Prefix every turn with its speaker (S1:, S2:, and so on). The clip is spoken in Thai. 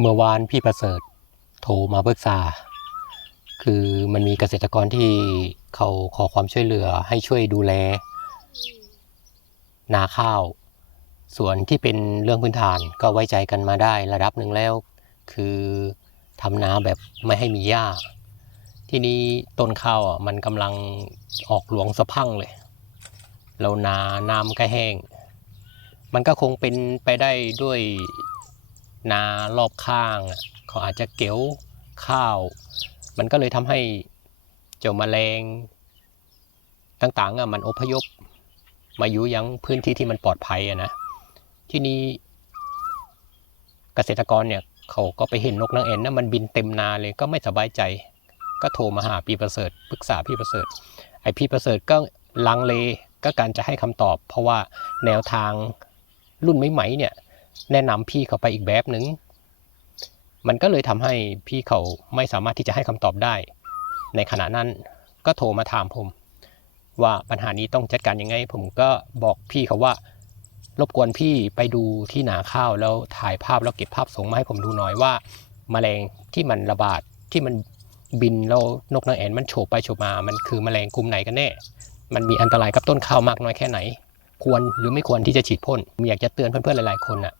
S1: เมื่อวานพี่ประเสริฐโทรมาปรึกษา คือมันมีเกษตรกรที่เขาขอความช่วยเหลือให้ช่วยดูแล นาข้าว ส่วนที่เป็นเรื่องพื้นฐานก็ไว้ใจกันมาได้ระดับหนึ่งแล้ว คือทำนาแบบไม่ให้มีหญ้า ที่นี้ต้นข้าวอะมันกำลังออกหลวงสะพังเลยแล้วนาน้ำก็แห้ง มันก็คงเป็นไปได้ด้วย นารอบข้างอะเขาอาจจะเกี่ยวข้าว มันก็เลยทำให้เจ้าแมลงต่างๆอะมันอพยพมาอยู่ยังพื้นที่ที่มันปลอดภัยนะที่นี้เกษตรกรเนี่ยเขาก็ไปเห็นนกนางแอ่นนะมันบินเต็มนาเลยก็ไม่สบายใจ ก็โทรมาหาพี่ประเสริฐปรึกษาพี่ประเสริฐไอพี่ประเสริฐก็ลังเลก็การจะให้คำตอบ เพราะว่าแนวทางรุ่นใหม่ๆเนี่ย แนะนำพี่เขาไปอีกแบบหนึ่งมันก็เลยทำให้พี่เขาไม่สามารถที่จะให้คำตอบได้ ในขณะนั้นก็โทรมาถามผม ว่าปัญหานี้ต้องจัดการยังไง ผมก็บอกพี่เขาว่ารบกวนพี่ไปดูที่นาข้าวแล้วถ่ายภาพแล้วเก็บภาพส่งมาให้ผมดูหน่อยว่าแมลงที่มันระบาดที่มันบินแล้วนกนางแอ่นมันโฉบไปโฉบมา มันคือแมลงกลุ่มไหนกันแน่ มันมีอันตรายกับต้นข้าวมากน้อยแค่ไหน ควรหรือไม่ควรที่จะฉีดพ่นอยากจะเตือนเพื่อนๆหลายๆคนน่ะ